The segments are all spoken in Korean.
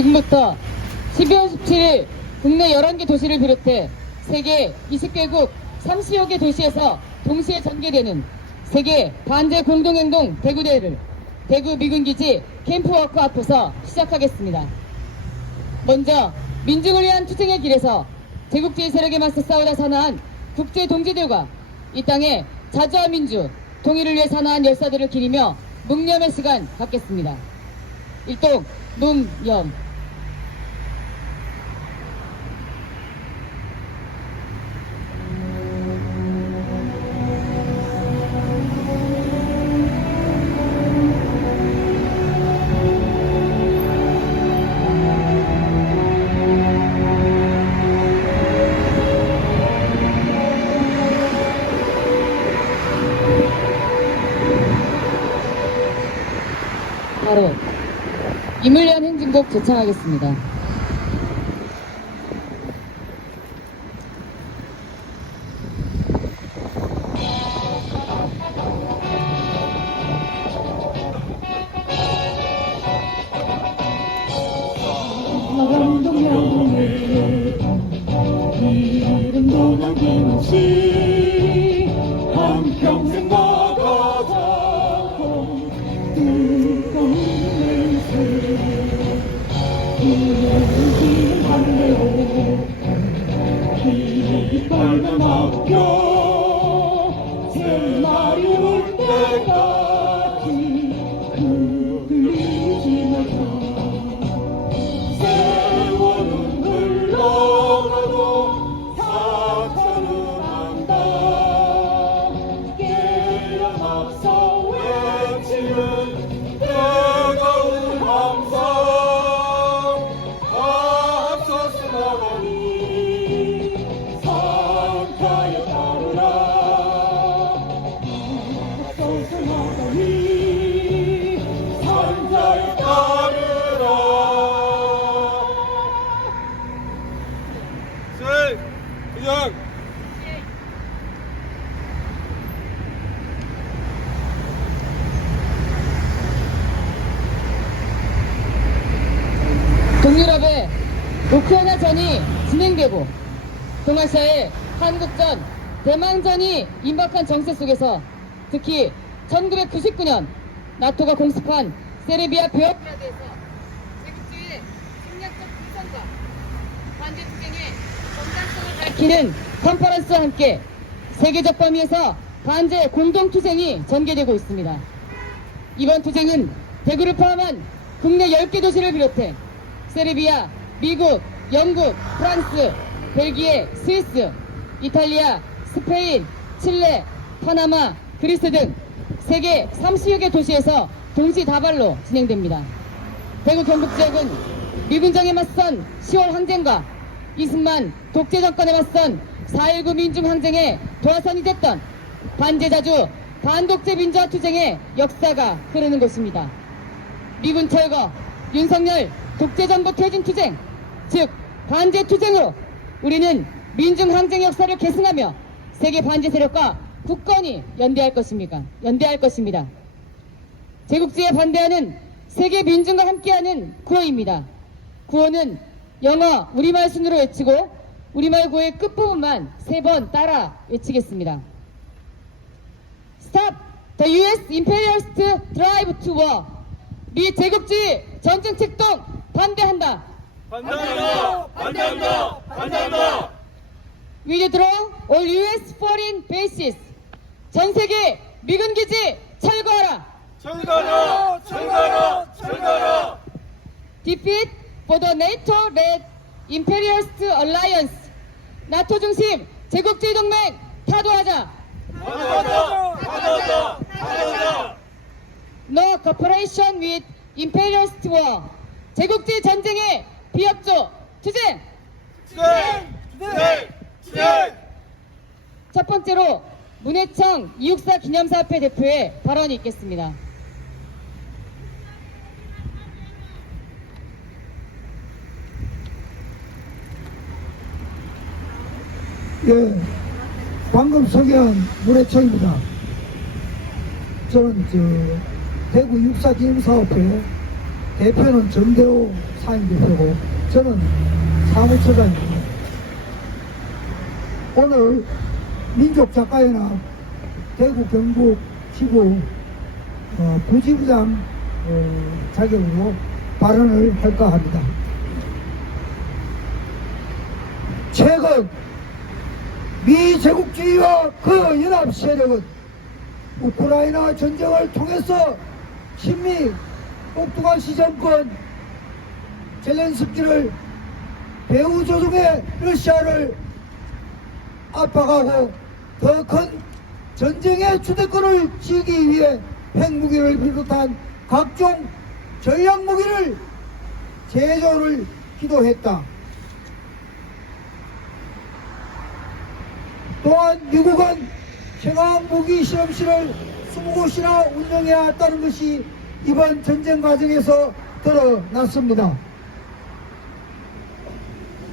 지금부터 12월 17일 국내 11개 도시를 비롯해 세계 20개국 30여 개 도시에서 동시에 전개되는 세계 반제 공동행동 대구대회를 대구 미군기지 캠프워크 앞에서 시작하겠습니다. 먼저 민중을 위한 투쟁의 길에서 제국주의 세력에 맞서 싸우다 산화한 국제 동지들과 이 땅의 자주와 민주, 통일을 위해 산화한 열사들을 기리며 묵념의 시간 갖겠습니다. 일동 묵념. 바로 이물련 행진곡 제창하겠습니다. 이름도 남김없이 한평생 나가자고 뜨거운 냄새 이는 반대로 깃발만 맡겨 새날이 올 때까지 흔들리지 마자 세월은 흘러가도 사천은 한다 깨어나서 외치는 뜨거운 함성 앞서서 나가니 산타에 따르라 앞서서 나가니 산타에 따르라 그냥 동유럽의 우크라이나 전이 진행되고 동아시아의 한국전, 대망전이 임박한 정세 속에서 특히 1999년 나토가 공습한 세르비아 베오그라드에서 제국주의의 침략적 분선과 반제 투쟁의 정당성을 밝히는 컨퍼런스와 함께 세계적 범위에서 반제 공동투쟁이 전개되고 있습니다. 이번 투쟁은 대구를 포함한 국내 10개 도시를 비롯해 세르비아, 미국, 영국, 프랑스, 벨기에, 스위스, 이탈리아, 스페인, 칠레, 파나마, 그리스 등 세계 30여 개 도시에서 동시다발로 진행됩니다. 대구 경북지역은 미군정에 맞선 10월 항쟁과 이승만 독재 정권에 맞선 4.19 민중항쟁의 도화선이 됐던 반제자주 반독재 민주화 투쟁의 역사가 흐르는 곳입니다. 미군 철거, 윤석열 독재정부 퇴진 투쟁, 즉 반제 투쟁으로 우리는 민중항쟁 역사를 계승하며 세계 반제 세력과 굳건히 연대할 것입니다. 제국주의에 반대하는 세계 민중과 함께하는 구호입니다. 구호는 영어, 우리말 순으로 외치고 우리말 구호의 끝부분만 3번 따라 외치겠습니다. Stop the U.S. imperialist drive to war. 미 제국주의 전쟁 책동 반대한다. 반대한다! 반대한다! 반대한다! Withdraw all U.S. foreign bases. 전 세계 미군 기지 철거하라. 철거하라! 철거하라! 철거하라! Defeat for the NATO-led imperialist alliance. 나토 중심 제국주의 동맹 타도하자. 반대한다! 반대한다! 반대한다! No cooperation with imperialist war. 제국주의 전쟁의 비협조 투쟁. 투쟁! 투쟁! 투쟁! 첫 번째로 문해청 264 기념사업회 대표의 발언이 있겠습니다. 예, 방금 소개한 문해청입니다. 저는 대구 6.4 기념사업회 대표는 정대호 사임대표고 저는 사무처장입니다. 오늘 민족작가연합 대구 경북 지구 부지부장 자격으로 발언을 할까 합니다. 최근 미제국주의와 그 연합 세력은 우크라이나 전쟁을 통해서 친미 옥두관시 정권 젤렌스키를 배후 조종의 러시아를 압박하고 더 큰 전쟁의 주도권을 쥐기 위해 핵무기를 비롯한 각종 전략무기를 제조를 기도했다. 또한 미국은 핵무기 실험실을 20곳이나 운영해야 했다는 것이 이번 전쟁 과정에서 드러났습니다.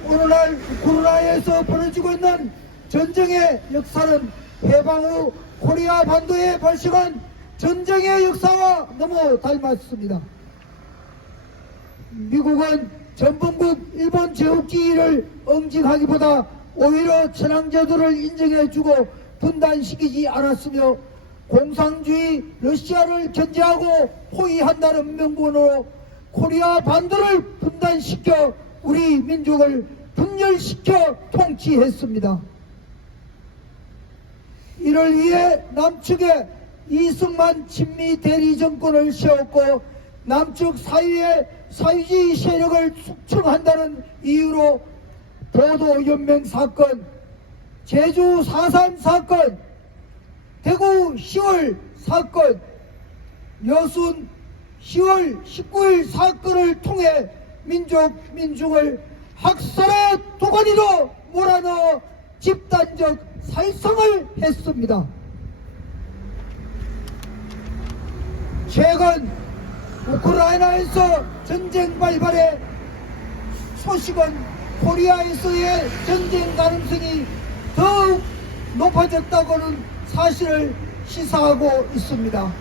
오늘날 우크라이나에서 벌어지고 있는 전쟁의 역사는 해방 후 코리아 반도에 발생한 전쟁의 역사와 너무 닮았습니다. 미국은 전범국 일본 제국주의를 응징하기보다 오히려 천황제도를 인정해주고 분단시키지 않았으며 공산주의 러시아를 견제하고 포위한다는 명분으로 코리아 반도를 분단시켜 우리 민족을 분열시켜 통치했습니다. 이를 위해 남측에 이승만 친미 대리 정권을 세웠고 남측 사이에 사회주의 세력을 숙청한다는 이유로 보도연맹 사건, 제주 4.3 사건, 대구 10월 사건, 여순 10월 19일 사건을 통해 민중을 학살의 도가니로 몰아넣어 집단적 살상을 했습니다. 최근 우크라이나에서 전쟁 발발의 소식은 코리아에서의 전쟁 가능성이 더욱 높아졌다고는 사실을 시사하고 있습니다.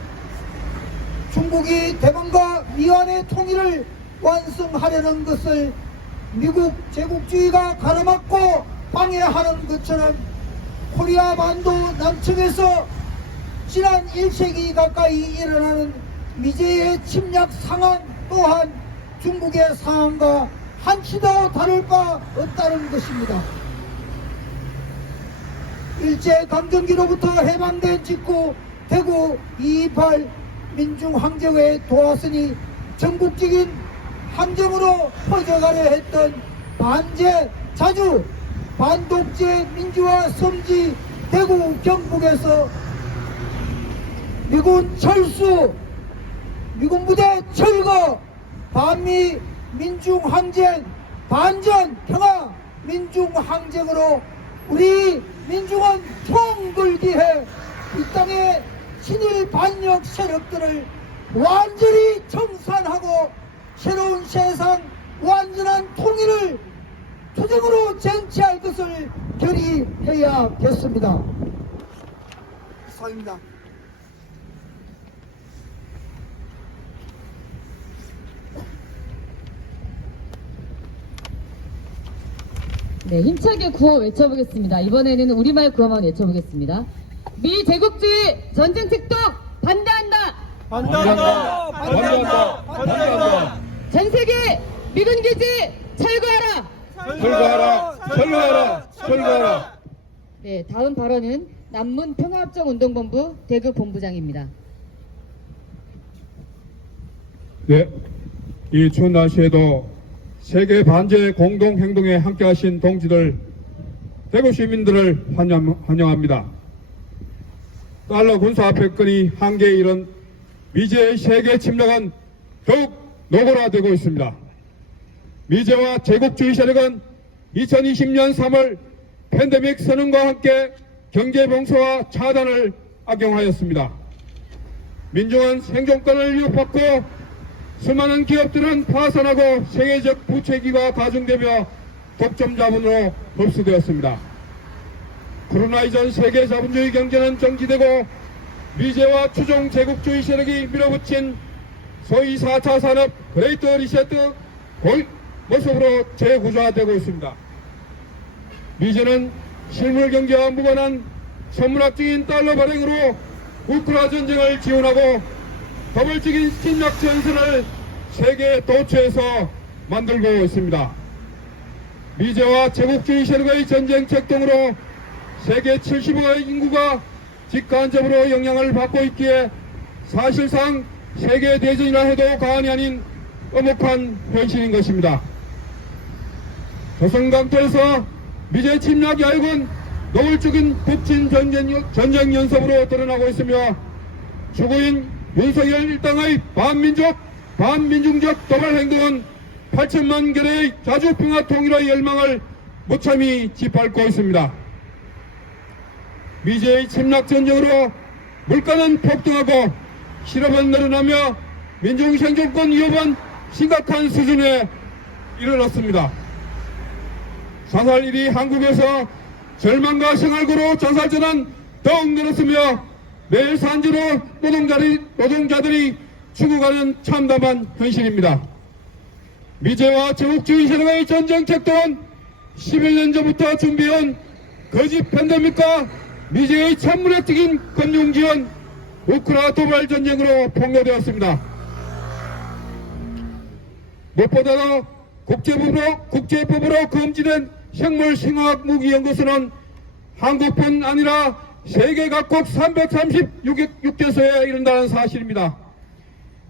중국이 대만과 미완의 통일을 완성하려는 것을 미국 제국주의가 가로막고 방해하는 것처럼 코리아 반도 남측에서 지난 1세기 가까이 일어나는 미제의 침략 상황 또한 중국의 상황과 한치도 다를 바 없다는 것입니다. 일제강점기로부터 해방된 직후 대구 228 민중항쟁의 도화선이 전국적인 항쟁으로 퍼져가려 했던 반제, 자주, 반독재 민주화 성지 대구 경북에서 미군 철수, 미군 부대 철거, 반미 민중항쟁, 반전 평화 민중항쟁으로 우리 민중은 통굴기해 이 땅의 친일 반역 세력들을 완전히 청산하고 새로운 세상 완전한 통일을 투쟁으로 쟁취할 것을 결의해야겠습니다. 이상입니다. 네, 힘차게 구호 외쳐보겠습니다. 이번에는 우리말 구호만 외쳐보겠습니다. 미제국주의 전쟁 책동 반대한다! 반대한다! 반대한다! 반대한다! 전세계 미군 기지 철거하라! 철거하라! 철거하라! 철거하라! 네, 다음 발언은 남문 평화협정운동본부 대구 본부장입니다. 네, 이 추운 날씨에도 세계 반제 공동행동에 함께하신 동지들, 대구 시민들을 환영합니다. 달러 군사합병권이 한계에 이른 미제의 세계 침략은 더욱 노골화되고 있습니다. 미제와 제국주의 세력은 2020년 3월 팬데믹 선언과 함께 경제 봉쇄와 차단을 악용하였습니다. 민중은 생존권을 위협받고 수많은 기업들은 파산하고 세계적 부채기가 가중되며 독점 자본으로 흡수되었습니다. 코로나 이전 세계 자본주의 경제는 정지되고 미제와 추종 제국주의 세력이 밀어붙인 소위 4차 산업 그레이트 리세트 모습으로 재구조화되고 있습니다. 미제는 실물 경제와 무관한 천문학적인 달러 발행으로 우크라 전쟁을 지원하고 더블적인 침략 전선을 세계 도처에서 만들고 있습니다. 미제와 제국주의 세력의 전쟁 책동으로 세계 70억의 인구가 직간접으로 영향을 받고 있기에 사실상 세계 대전이라 해도 과언이 아닌 엄혹한 현실인 것입니다. 조선강토에서 미제 침략 야욕은 노골적인 북친 전쟁 연습으로 드러나고 있으며 주구인 윤석열 일당의 반민중적 도발 행동은 8천만 개의 자주평화 통일의 열망을 무참히 짓밟고 있습니다. 미제의 침략 전쟁으로 물가는 폭등하고 실업은 늘어나며 민중 생존권 위협은 심각한 수준에 이르렀습니다. 자살일이 한국에서 절망과 생활고로 자살 전환 더욱 늘었으며 매일 산지로 노동자들이 죽어가는 참담한 현실입니다. 미제와 제국주의 세력의 전쟁 책동은 11년 전부터 준비해온 거짓 팬데믹과 미제의 천문학적인 금융지원 우크라 도발 전쟁으로 폭로되었습니다. 무엇보다도 국제법으로 금지된 생물생화학 무기 연구소는 한국뿐 아니라 세계 각국 336개소에 이른다는 사실입니다.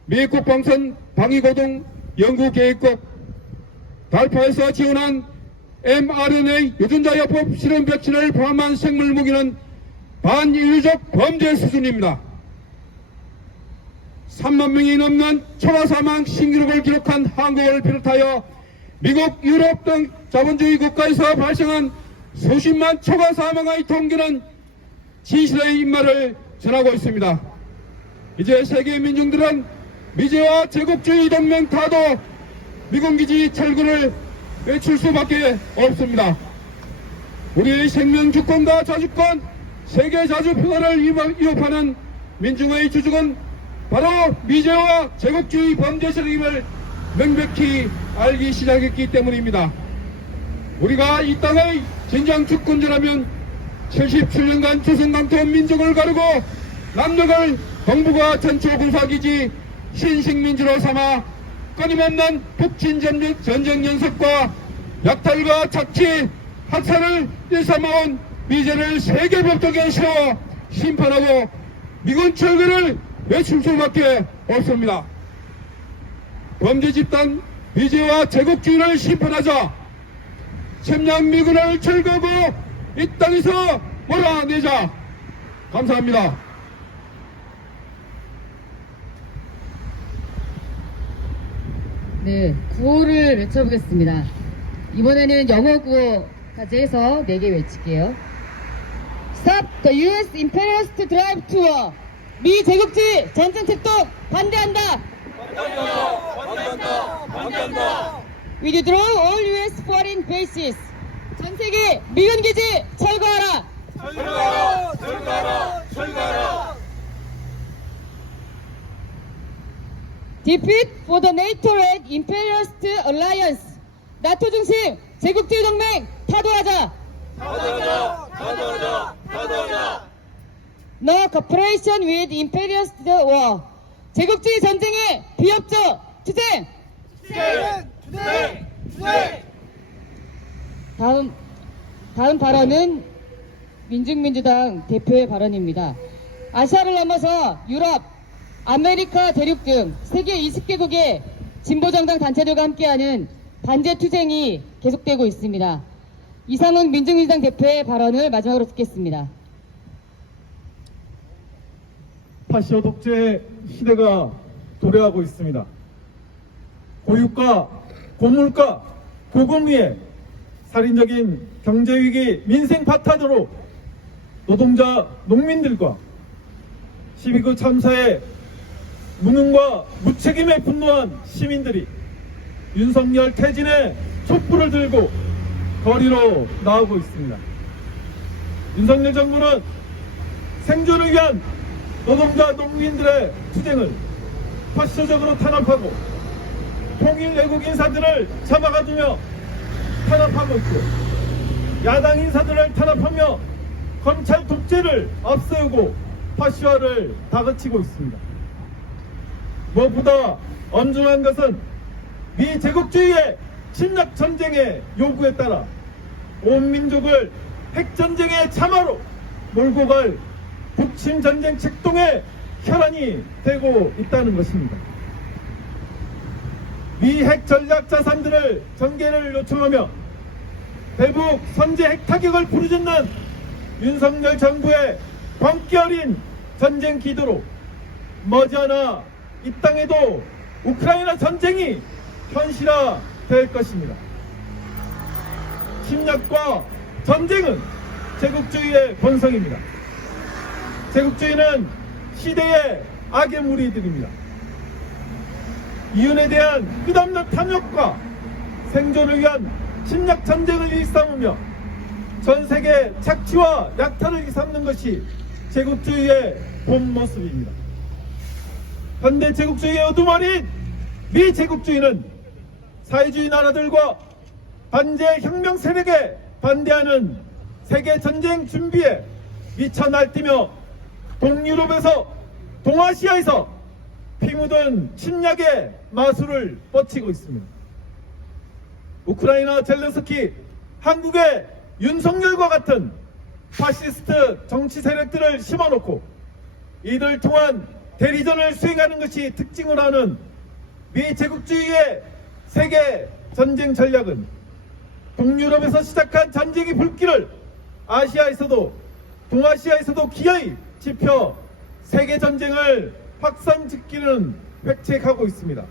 미 국방선 방위고등 연구계획국 달파에서 지원한 mRNA 유전자요법 실험 백신을 포함한 생물무기는 반인류적 범죄 수준입니다. 3만 명이 넘는 초과 사망 신기록을 기록한 한국을 비롯하여 미국, 유럽 등 자본주의 국가에서 발생한 수십만 초과 사망의 통계는 진실의 입맛을 전하고 있습니다. 이제 세계 민중들은 미제와 제국주의 동맹 타도 미군기지 철거를 외칠 수밖에 없습니다. 우리의 생명 주권과 자주권, 세계 자주평화를 위협하는 민중의 주축은 바로 미제와 제국주의 범죄 세력임을 명백히 알기 시작했기 때문입니다. 우리가 이 땅의 진정 주권자라면 77년간 조선강토 민족을 가르고 남녘을 동북아 전초 군사기지 신식민지로 삼아 끊임없는 북친 전쟁 연습과 약탈과 착취, 학살을 일삼아온 미제를 세계법적에 세워 심판하고 미군 철거를 외칠 수밖에 없습니다. 범죄 집단 미제와 제국주의를 심판하자 침략 미군을 철거하고 이 땅에서 몰아내자. 감사합니다. 네, 구호를 외쳐보겠습니다. 이번에는 영어 구호까지 해서 4개 외칠게요. Stop the U.S. imperialist drive to war. 미 제국주의 전쟁 책동 반대한다. 반대한다. Withdraw all U.S. foreign bases. 전 세계 미군 기지 철거하라. 철거하라. Defeat for the NATO-led imperialist alliance. 나토 중심 제국주의 동맹 타도하자. No cooperation with imperialist war. 제국주의 전쟁의 비협조 투쟁. 다음 발언은 민중민주당 대표의 발언입니다. 아시아를 넘어서 유럽, 아메리카 대륙 등 세계 20개국의 진보정당 단체들과 함께하는 반제 투쟁이 계속되고 있습니다. 이상훈 민중민주당 대표의 발언을 마지막으로 듣겠습니다. 파시오 독재 시대가 도래하고 있습니다. 고유가, 고물가, 고금리에 살인적인 경제위기, 민생 파탄으로 노동자, 농민들과 12구 참사에 무능과 무책임에 분노한 시민들이 윤석열 퇴진의 촛불을 들고 거리로 나오고 있습니다. 윤석열 정부는 생존을 위한 노동자, 농민들의 투쟁을 파쇼적으로 탄압하고 통일 외국 인사들을 잡아가두며 탄압하고 있고, 야당 인사들을 탄압하며 검찰 독재를 앞세우고 파쇼화를 다그치고 있습니다. 무엇보다 엄중한 것은 미 제국주의의 침략 전쟁의 요구에 따라 온 민족을 핵전쟁의 참화로 몰고 갈 북침 전쟁 책동의 혈안이 되고 있다는 것입니다. 미 핵 전략 자산들을 전개를 요청하며 대북 선제 핵 타격을 부르짖는 윤석열 정부의 광기 어린 전쟁 기도로 머지않아 이 땅에도 우크라이나 전쟁이 현실화될 것입니다. 침략과 전쟁은 제국주의의 본성입니다. 제국주의는 시대의 악의 무리들입니다. 이윤에 대한 끝없는 탐욕과 생존을 위한 침략 전쟁을 일삼으며 전 세계 착취와 약탈을 일삼는 것이 제국주의의 본 모습입니다. 현대 제국주의의 어두머리인 미 제국주의는 사회주의 나라들과 반제 혁명 세력에 반대하는 세계 전쟁 준비에 미쳐 날뛰며 동유럽에서 동아시아에서 피 묻은 침략의 마술을 뻗치고 있습니다. 우크라이나 젤렌스키, 한국의 윤석열과 같은 파시스트 정치 세력들을 심어놓고 이들 통한 대리전을 수행하는 것이 특징을 하는 미 제국주의의 세계 전쟁 전략은 동유럽에서 시작한 전쟁의 불길을 아시아에서도 동아시아에서도 기어이 지펴 세계 전쟁을 확산시키는 획책하고 있습니다.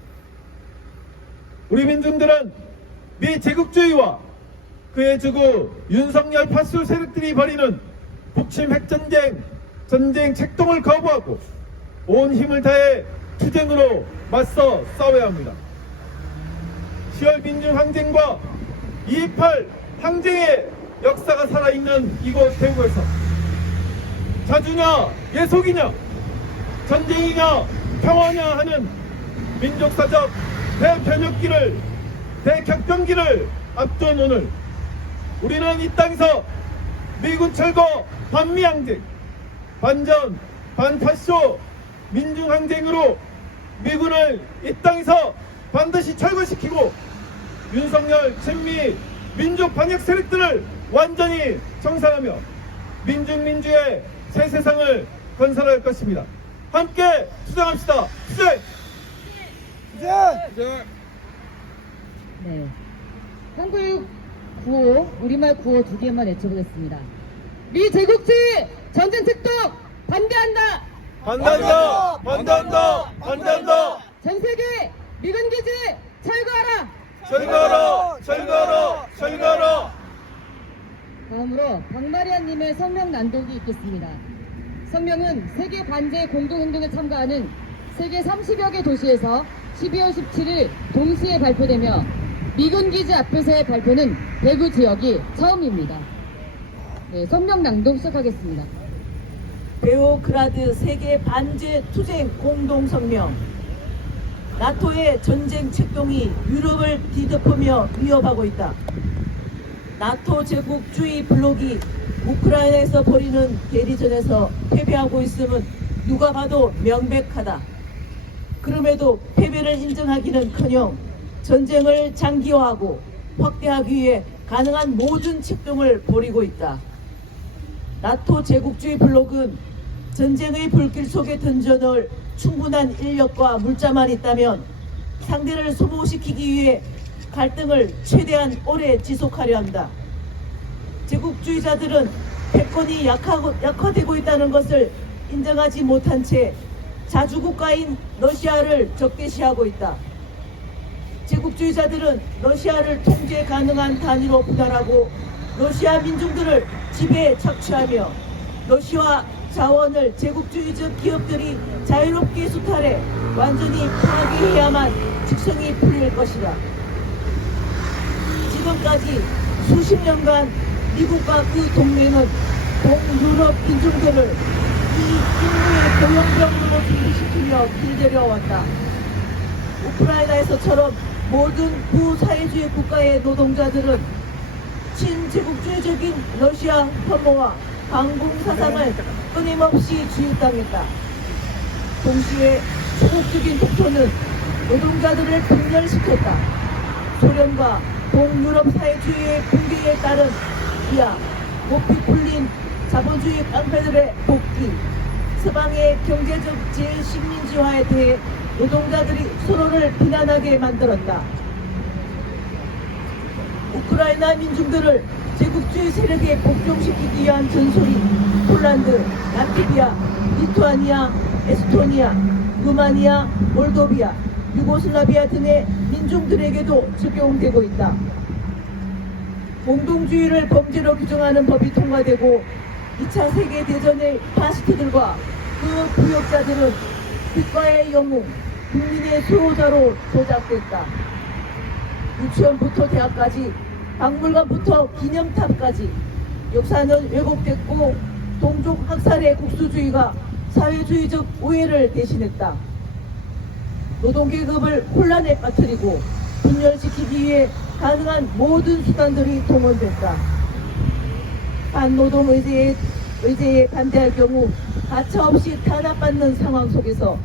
우리 민중들은 미 제국주의와 그의 주구 윤석열 파수 세력들이 벌이는 북침 핵전쟁 전쟁 책동을 거부하고 온 힘을 다해 투쟁으로 맞서 싸워야 합니다. 10월 민중항쟁과 2.28 항쟁의 역사가 살아있는 이곳 대구에서 자주냐 예속이냐 전쟁이냐 평화냐 하는 민족사적 대변혁기를 대격변기를 앞둔 오늘 우리는 이 땅에서 미군 철거 반미항쟁 반전 반파쇼 민중항쟁으로 미군을 이 땅에서 반드시 철거시키고 윤석열 친미 민족 반역 세력들을 완전히 청산하며 민중민주의 새 세상을 건설할 것입니다. 함께 투쟁합시다. 투쟁! 네. 한글 구호, 우리말 구호 두 개만 외쳐보겠습니다. 미 제국주의 전쟁 책동 반대한다! 반대한다! 반대한다! 반대한다! 전 세계 미군 기지 철거하라! 철거하라! 철거하라! 철거하라! 다음으로 박마리아님의 성명 낭독이 있겠습니다. 성명은 세계 반제 공동행동에 참가하는 세계 30여 개 도시에서 12월 17일 동시에 발표되며 미군 기지 앞에서의 발표는 대구 지역이 처음입니다. 네, 성명 낭독 시작하겠습니다. 베오그라드 세계 반제 투쟁 공동성명. 나토의 전쟁 책동이 유럽을 뒤덮으며 위협하고 있다. 나토 제국주의 블록이 우크라이나에서 벌이는 대리전에서 패배하고 있음은 누가 봐도 명백하다. 그럼에도 패배를 인정하기는커녕 전쟁을 장기화하고 확대하기 위해 가능한 모든 책동을 벌이고 있다. 나토 제국주의 블록은 전쟁의 불길 속에 던져넣을 충분한 인력과 물자만 있다면 상대를 소모시키기 위해 갈등을 최대한 오래 지속하려 한다. 제국주의자들은 패권이 약화되고 있다는 것을 인정하지 못한 채 자주국가인 러시아를 적대시하고 있다. 제국주의자들은 러시아를 통제 가능한 단위로 부단하고 러시아 민중들을 지배에 착취하며 러시아 자원을 제국주의적 기업들이 자유롭게 수탈해 완전히 파괴해야만 직성이 풀릴 것이다. 지금까지 수십 년간 미국과 그 동맹은 동유럽 민중들을 이 인류의 고용병으로 분리시키며 길들여 왔다. 우크라이나에서처럼 모든 구사회주의 국가의 노동자들은 친제국주의적인 러시아 혐오와 반공 사상을 끊임없이 주입당했다. 동시에 소극적인 독도는 노동자들을 분열시켰다. 소련과 동유럽 사회주의의 붕괴에 따른 이하 높이 풀린 자본주의 깡패들의 복귀, 서방의 경제적 제식민지화에 대해 노동자들이 서로를 비난하게 만들었다. 우크라이나 민중들을 제국주의 세력에 복종시키기 위한 전술이 폴란드, 라트비아, 리투아니아, 에스토니아, 루마니아, 몰도비아, 유고슬라비아 등의 민중들에게도 적용되고 있다. 공동주의를 범죄로 규정하는 법이 통과되고 2차 세계대전의 파시스트들과 그 부역자들은 국가의 영웅, 국민의 수호자로 도작됐다. 유치원부터 대학까지, 박물관부터 기념탑까지 역사는 왜곡됐고 동족 학살의 국수주의가 사회주의적 우애를 대신했다. 노동계급을 혼란에 빠뜨리고 분열시키기 위해 가능한 모든 수단들이 동원됐다. 반노동의제에 반대할 경우 가차없이 탄압받는 상황 속에서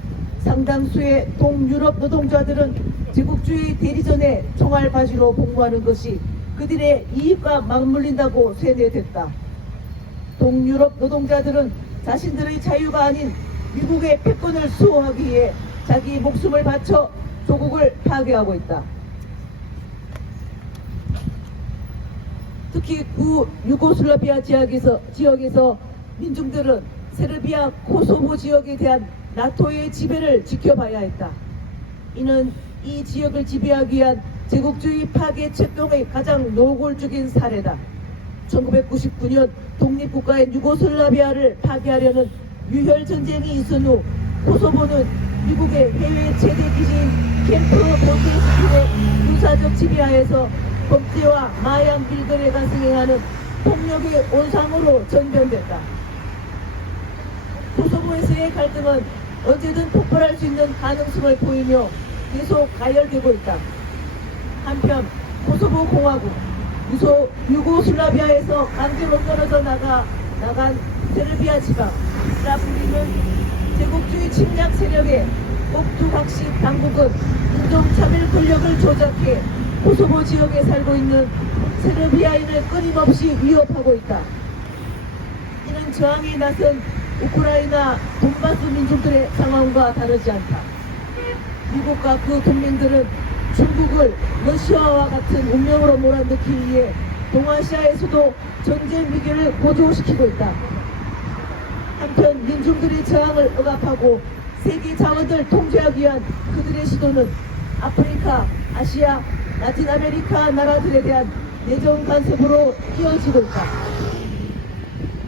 상당수의 동유럽 노동자들은 제국주의 대리전에 총알바지로 복무하는 것이 그들의 이익과 맞물린다고 세뇌됐다. 동유럽 노동자들은 자신들의 자유가 아닌 미국의 패권을 수호하기 위해 자기 목숨을 바쳐 조국을 파괴하고 있다. 특히 유고슬라비아 지역에서 민중들은 세르비아 코소보 지역에 대한 나토의 지배를 지켜봐야 했다. 이는 이 지역을 지배하기 위한 제국주의 파괴 책동의 가장 노골적인 사례다. 1999년 독립국가인 유고슬라비아를 파괴하려는 유혈전쟁이 있은 후 코소보는 미국의 해외 최대 기지인 캠프 버케스틴의 군사적 지배하에서 범죄와 마약 밀거래가 승행하는 폭력의 온상으로 전변됐다. 코소보에서의 갈등은 언제든 폭발할 수 있는 가능성을 보이며 계속 가열되고 있다. 한편 코소보 공화국, 유고슬라비아에서 강제로 떨어져 나간 세르비아 지방, 트라블리는 제국주의 침략 세력의 꼭두각시 당국은 인종차별 권력을 조작해 코소보 지역에 살고 있는 세르비아인을 끊임없이 위협하고 있다. 이는 저항에 나선 우크라이나 돈바스 민족들의 상황과 다르지 않다. 미국과 그 동맹들은 중국을 러시아와 같은 운명으로 몰아넣기 위해 동아시아에서도 전쟁 위기를 고조시키고 있다. 한편 민중들의 저항을 억압하고 세계 자원을 통제하기 위한 그들의 시도는 아프리카, 아시아, 라틴 아메리카 나라들에 대한 내정 간섭으로 이어지고 있다.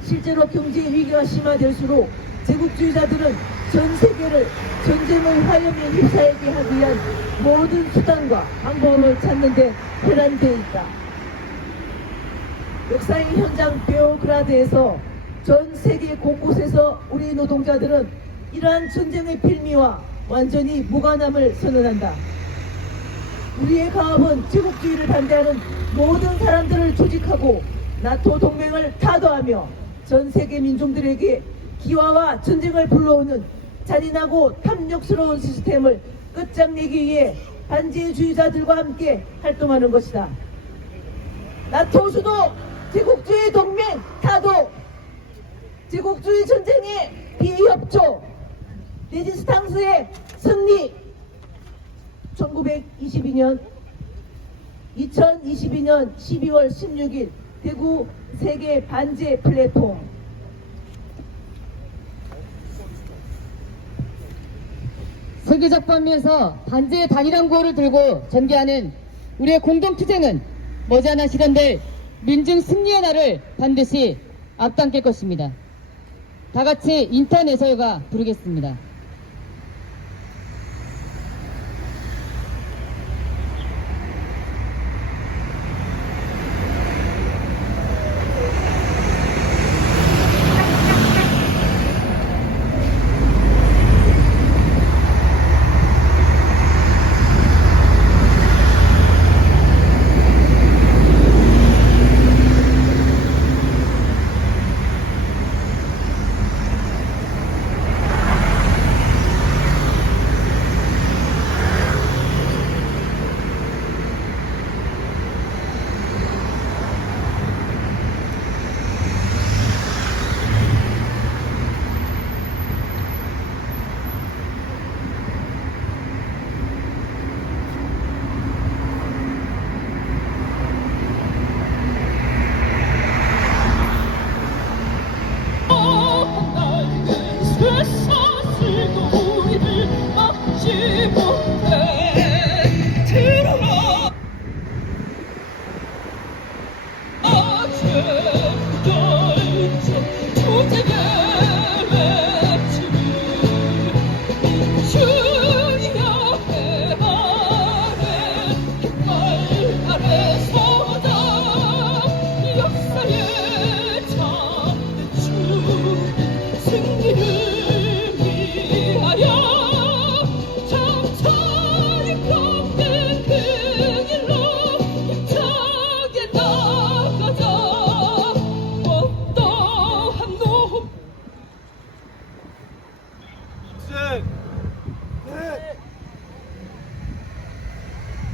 실제로 경제 위기가 심화될수록 제국주의자들은 전 세계를 전쟁의 화염에 휩싸이게 하기 위한 모든 수단과 방법을 찾는 데 혼란되어 있다. 역사의 현장 베오그라드에서 전 세계 곳곳에서 우리 노동자들은 이러한 전쟁의 필미와 완전히 무관함을 선언한다. 우리의 가업은 제국주의를 반대하는 모든 사람들을 조직하고 나토 동맹을 타도하며 전 세계 민중들에게 기화와 전쟁을 불러오는 잔인하고 탐욕스러운 시스템을 끝장내기 위해 반제주의자들과 함께 활동하는 것이다. 나토 수도 제국주의 동맹 타도, 제국주의 전쟁의 비협조, 레지스탕스의 승리. 2022년 12월 16일 대구 세계 반제 플랫폼. 세계적 범위에서 반제의 단일한 구호를 들고 전개하는 우리의 공동투쟁은 머지않아 실현될 민중 승리의 날을 반드시 앞당길 것입니다. 다 같이 인터내셔가 부르겠습니다.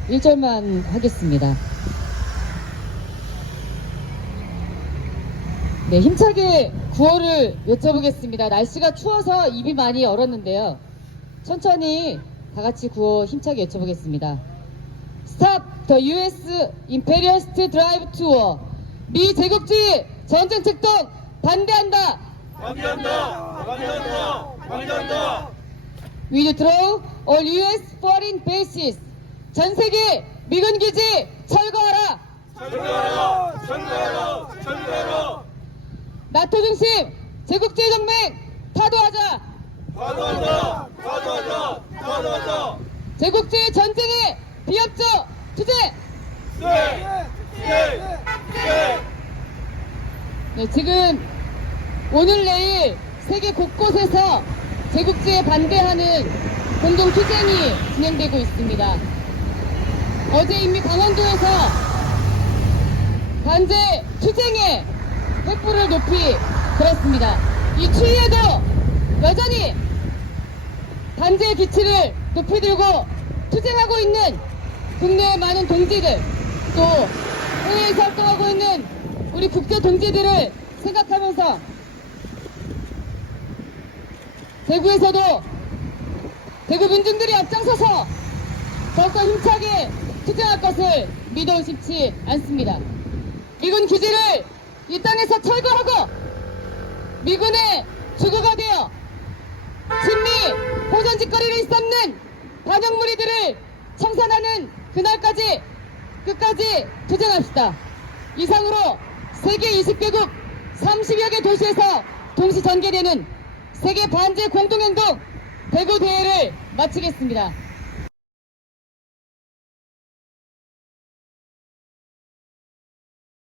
1절만 하겠습니다. 네, 힘차게 구호를 외쳐보겠습니다. 날씨가 추워서 입이 많이 얼었는데요. 천천히 다 같이 구호 힘차게 외쳐보겠습니다. Stop the U.S. Imperialist Drive to War. 미 제국주의 전쟁 책동 반대한다. Withdraw all U.S. foreign bases. 전 세계 미군 기지 철거하라. 나토 중심 제국주의 동맹 타도하자. 제국주의 전쟁의 비협조 투쟁. 네, 지금 오늘 내일 세계 곳곳에서 제국주의에 반대하는 공동 투쟁이 진행되고 있습니다. 어제 이미 강원도에서 반제 투쟁에 횃불을 높이 들었습니다. 이 추위에도 여전히 반제 기치를 높이 들고 투쟁하고 있는 국내의 많은 동지들, 또 해외에서 활동하고 있는 우리 국제 동지들을 생각하면서 대구에서도 대구 민중들이 앞장서서 더욱더 힘차게 투쟁할 것을 믿어 의심치 않습니다. 미군 기지를 이 땅에서 철거하고 미군의 주구가 되어 친미 호전짓거리를 일삼는 반역 무리들을 청산하는 그날까지 끝까지 투쟁합시다. 이상으로 세계 20개국 30여 개 도시에서 동시 전개되는 세계 반제 공동행동 대구 대회를 마치겠습니다.